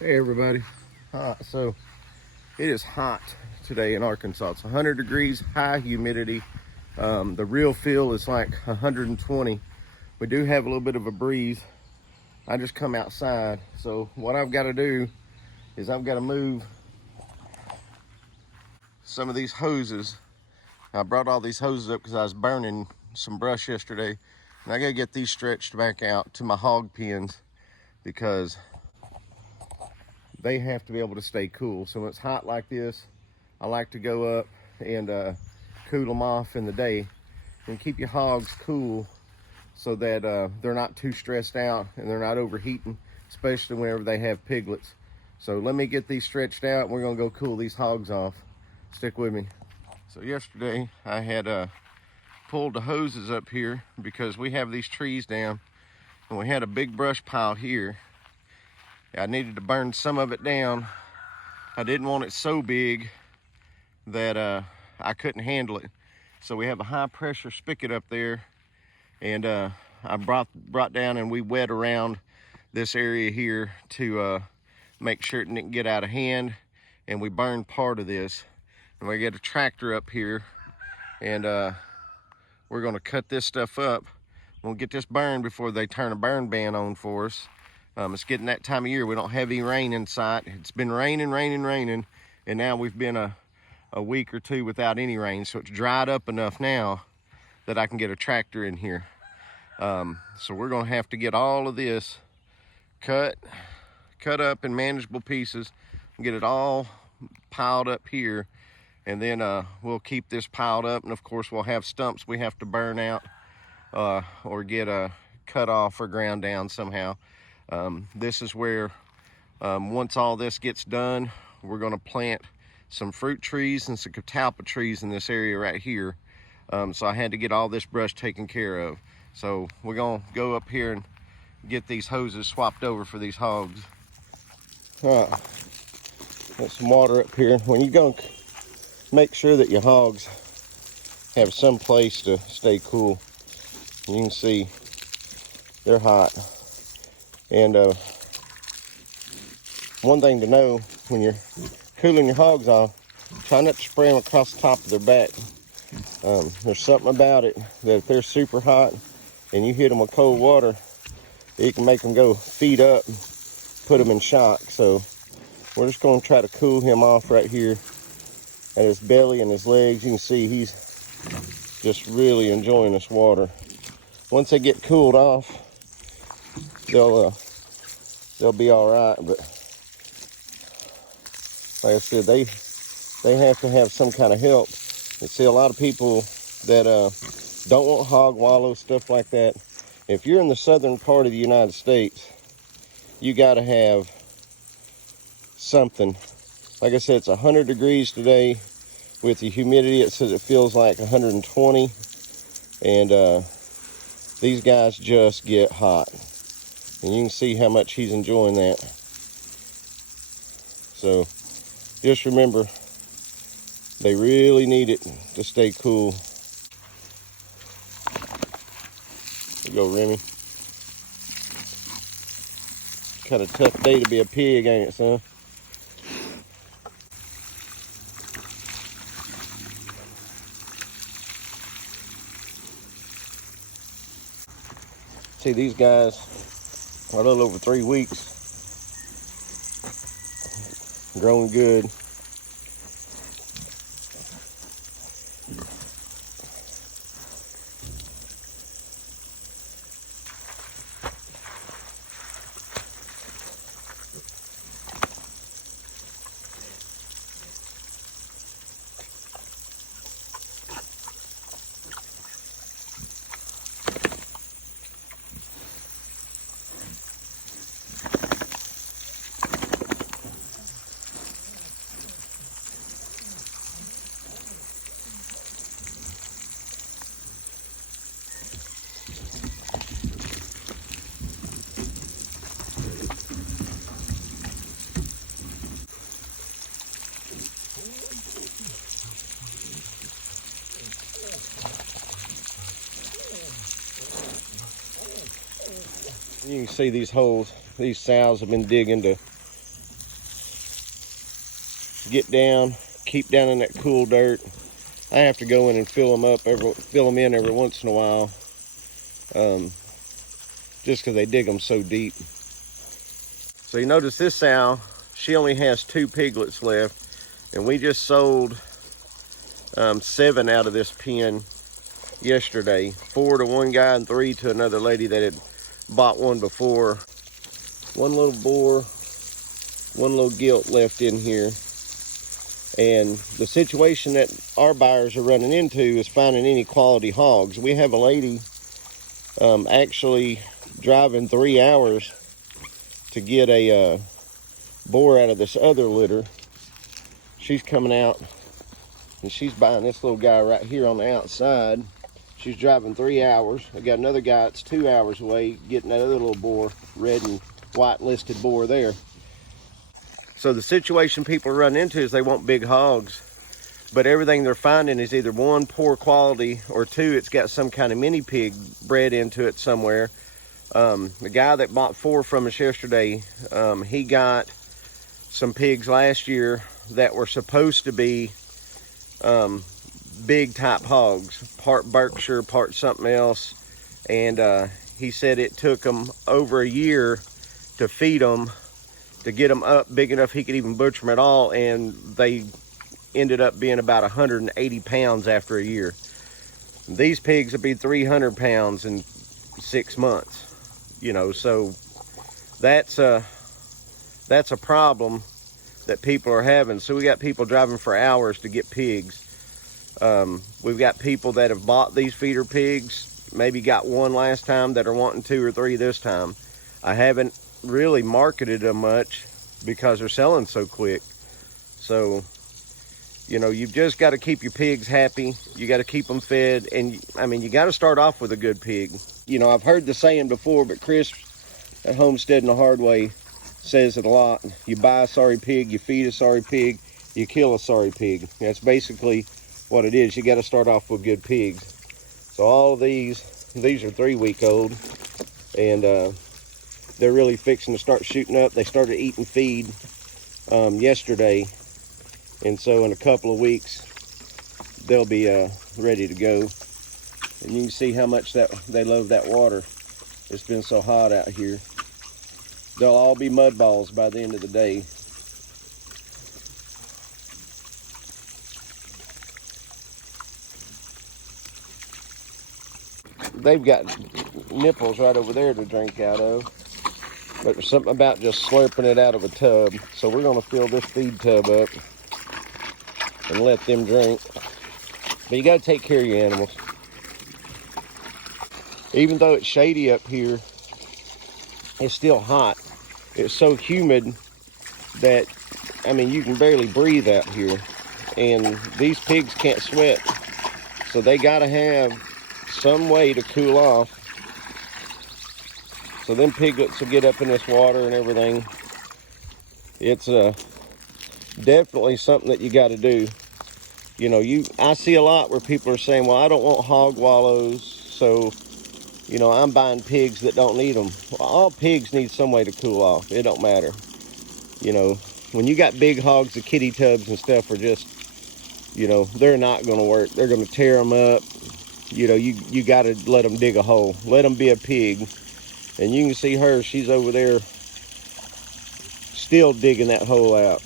Hey everybody. So it is hot today in Arkansas. It's 100 degrees, high humidity. The real feel is like 120. We do have a little bit of a breeze. I just come outside. So what I've got to do is I've got to move some of these hoses. I brought all these hoses up because I was burning some brush yesterday. And I got to get these stretched back out to my hog pens because they have to be able to stay cool. So when it's hot like this, I like to go up and cool them off in the day and keep your hogs cool so that they're not too stressed out and they're not overheating, especially whenever they have piglets. So let me get these stretched out and we're gonna go cool these hogs off. Stick with me. So yesterday I had pulled the hoses up here because we have these trees down and we had a big brush pile here. I needed to burn some of it down. I didn't want it so big that I couldn't handle it. So we have a high pressure spigot up there, and I brought down and we wet around this area here to make sure it didn't get out of hand, and we burned part of this. And we get a tractor up here, and we're gonna cut this stuff up. We'll get this burned before they turn a burn ban on for us. It's getting that time of year. We don't have any rain in sight. It's been raining, and now we've been a week or two without any rain, so it's dried up enough now that I can get a tractor in here. So we're gonna have to get all of this cut up in manageable pieces and get it all piled up here, and then we'll keep this piled up, and of course we'll have stumps we have to burn out or get cut off or ground down somehow. This is where once all this gets done, we're going to plant some fruit trees and some catalpa trees in this area right here. So I had to get all this brush taken care of. So we're going to go up here and get these hoses swapped over for these hogs. All right, got some water up here. When you go, make sure that your hogs have some place to stay cool. You can see they're hot. And one thing to know when you're cooling your hogs off, try not to spray them across the top of their back. There's something about it that if they're super hot and you hit them with cold water, it can make them go feet up, put them in shock. So we're just going to try to cool him off right here at his belly and his legs. You can see he's just really enjoying this water. Once they get cooled off, they'll be all right. But like I said, they have to have some kind of help. You see a lot of people that don't want hog wallows, stuff like that. If you're in the southern part of the United States, you got to have something. Like I said, it's 100 degrees today. With the humidity, it says it feels like 120. And these guys just get hot. And you can see how much he's enjoying that. So just remember, they really need it to stay cool. There you go, Remy. Kind of tough day to be a pig, ain't it, son? See, these guys are a little over 3 weeks, grown good. You can see these holes, these sows have been digging to get down, keep down in that cool dirt. I have to go in and fill them in every once in a while, just because they dig them so deep. So you notice this sow, she only has 2 piglets left, and we just sold 7 out of this pen yesterday. 4 to one guy and 3 to another lady that had bought one before. One little boar, one little gilt left in here. And the situation that our buyers are running into is finding any quality hogs. We have a lady actually driving 3 hours to get a boar out of this other litter. She's coming out and she's buying this little guy right here on the outside. She's driving 3 hours. I got another guy that's 2 hours away getting that other little boar, red and white listed boar there. So the situation people are running into is they want big hogs, but everything they're finding is either 1, poor quality, or 2, it's got some kind of mini pig bred into it somewhere. The guy that bought 4 from us yesterday, he got some pigs last year that were supposed to be big type hogs, part Berkshire, part something else. And he said it took them over a year to feed them, to get them up big enough he could even butcher them at all, and they ended up being about 180 pounds after a year. These pigs will be 300 pounds in 6 months, you know. So that's a problem that people are having. So we got people driving for hours to get pigs. We've got people that have bought these feeder pigs, maybe got 1 last time, that are wanting 2 or 3 this time. I haven't really marketed them much because they're selling so quick. So, you know, you've just got to keep your pigs happy. You got to keep them fed. And I mean, you got to start off with a good pig. You know, I've heard the saying before, but Chris at Homesteading the Hard Way says it a lot. You buy a sorry pig, you feed a sorry pig, you kill a sorry pig. That's basically what it is. You got to start off with good pigs. So all of these are 3-week-old, and they're really fixing to start shooting up. They started eating feed yesterday, and so in a couple of weeks they'll be ready to go. And you can see how much that they love that water. It's been so hot out here. They'll all be mud balls by the end of the day. They've got nipples right over there to drink out of. But there's something about just slurping it out of a tub. So we're going to fill this feed tub up and let them drink. But you got to take care of your animals. Even though it's shady up here, it's still hot. It's so humid that, I mean, you can barely breathe out here. And these pigs can't sweat. So they got to have some way to cool off. So them piglets will get up in this water and everything. It's definitely something that you got to do. You know, I see a lot where people are saying, well, I don't want hog wallows, so, you know, I'm buying pigs that don't need them. Well, all pigs need some way to cool off. It don't matter. You know, when you got big hogs, the kitty tubs and stuff are just, you know, they're not going to work. They're going to tear them up. You know, you got to let them dig a hole. Let them be a pig. And you can see her, she's over there still digging that hole out.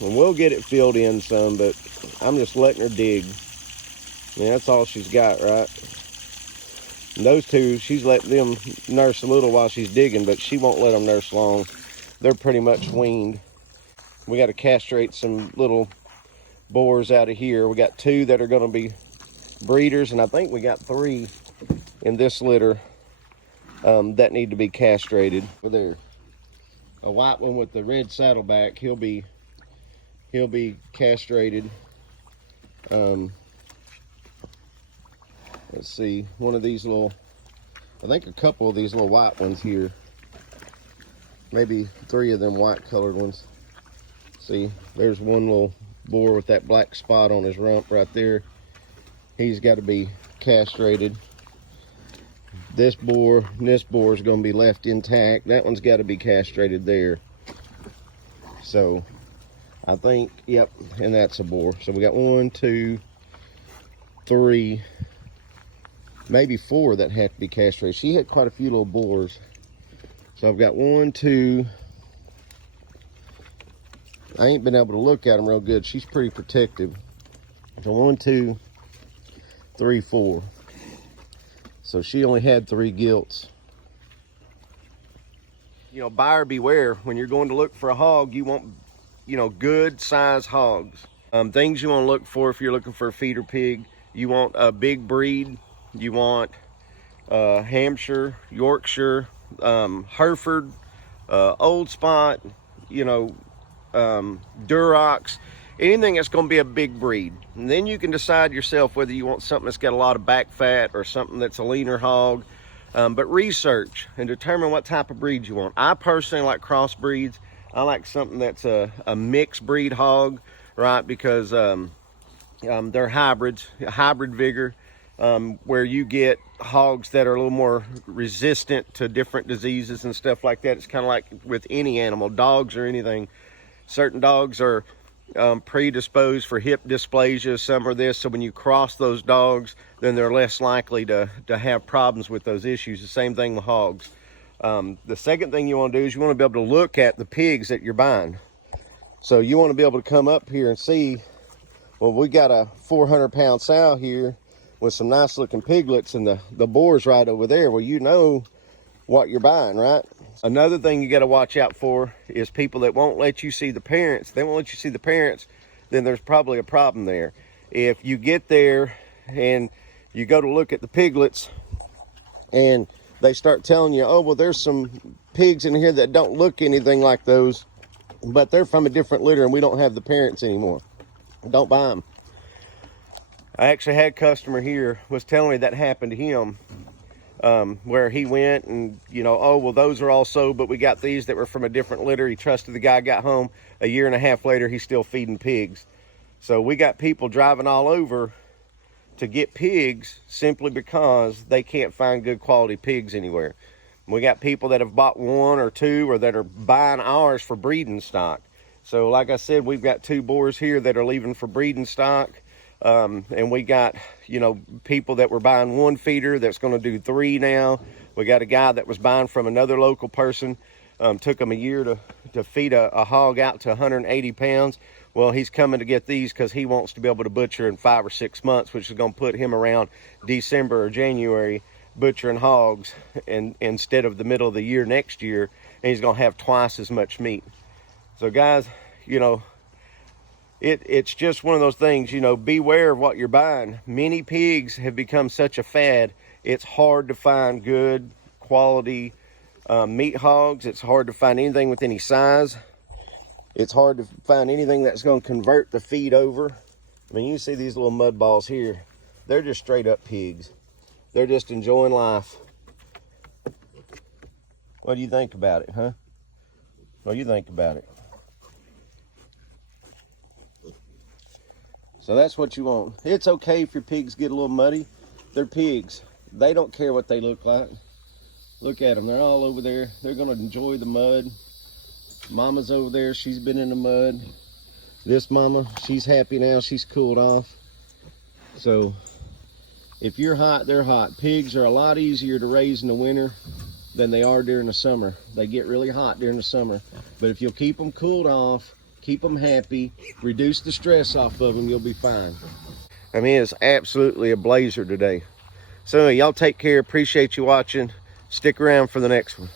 And we'll get it filled in some, but I'm just letting her dig. And that's all she's got, right? And those 2, she's letting them nurse a little while she's digging, but she won't let them nurse long. They're pretty much weaned. We got to castrate some little boars out of here. We got 2 that are going to be breeders, and I think we got 3 in this litter that need to be castrated. Over there, a white one with the red saddleback, he'll be castrated. Let's see, one of these little, I think a couple of these little white ones here, maybe 3 of them white colored ones. See, there's one little boar with that black spot on his rump right there. He's got to be castrated. This boar is going to be left intact. That one's got to be castrated there. So I think, yep, and that's a boar. So we got 1, 2, 3, maybe 4 that have to be castrated. She had quite a few little boars. So I've got 1, 2. I ain't been able to look at them real good. She's pretty protective. So 1, 2, 3, 4. So she only had 3 gilts. You know, buyer beware. When you're going to look for a hog, you want, you know, good size hogs. Things you want to look for if you're looking for a feeder pig. You want a big breed. You want Hampshire, Yorkshire, Hereford, Old Spot, you know, Durox, anything that's going to be a big breed. And then you can decide yourself whether you want something that's got a lot of back fat or something that's a leaner hog. But research and determine what type of breed you want. I personally like crossbreeds. I like something that's a mixed breed hog, right? Because they're hybrids, hybrid vigor, where you get hogs that are a little more resistant to different diseases and stuff like that. It's kind of like with any animal, dogs or anything. Certain dogs are predisposed for hip dysplasia, some are this. So when you cross those dogs, then they're less likely to have problems with those issues. The same thing with hogs. The second thing you want to do is you want to be able to look at the pigs that you're buying. So you want to be able to come up here and see, well, we got a 400-pound sow here with some nice looking piglets, and the boar's right over there. Well, you know what you're buying, right? Another thing you got to watch out for is people that won't let you see the parents. They won't let you see the parents, then there's probably a problem there. If you get there and you go to look at the piglets and they start telling you, oh, well, there's some pigs in here that don't look anything like those, but they're from a different litter and we don't have the parents anymore, don't buy them. I actually had a customer here was telling me that happened to him. Where he went and, you know, oh, well, those are all sold, but we got these that were from a different litter. He trusted the guy, got home a year and a half later, he's still feeding pigs. So we got people driving all over to get pigs simply because they can't find good quality pigs anywhere. We got people that have bought 1 or 2 or that are buying ours for breeding stock. So like I said, we've got 2 boars here that are leaving for breeding stock. And we got, you know, people that were buying 1 feeder that's going to do 3 now. We got a guy that was buying from another local person. Took him a year to feed a hog out to 180 pounds. Well, he's coming to get these because he wants to be able to butcher in 5 or 6 months, which is going to put him around December or January butchering hogs, and instead of the middle of the year next year, and he's going to have twice as much meat. So guys, you know, it's just one of those things, you know, beware of what you're buying. Many pigs have become such a fad. It's hard to find good quality meat hogs. It's hard to find anything with any size. It's hard to find anything that's going to convert the feed over. I mean, you see these little mud balls here. They're just straight up pigs. They're just enjoying life. What do you think about it, huh? What do you think about it? So that's what you want. It's okay if your pigs get a little muddy. They're pigs. They don't care what they look like. Look at them. They're all over there. They're going to enjoy the mud. Mama's over there. She's been in the mud. This mama, she's happy now. She's cooled off. So if you're hot, they're hot. Pigs are a lot easier to raise in the winter than they are during the summer. They get really hot during the summer. But if you'll keep them cooled off, keep them happy, reduce the stress off of them, you'll be fine. I mean, it's absolutely a blazer today. So y'all take care. Appreciate you watching. Stick around for the next one.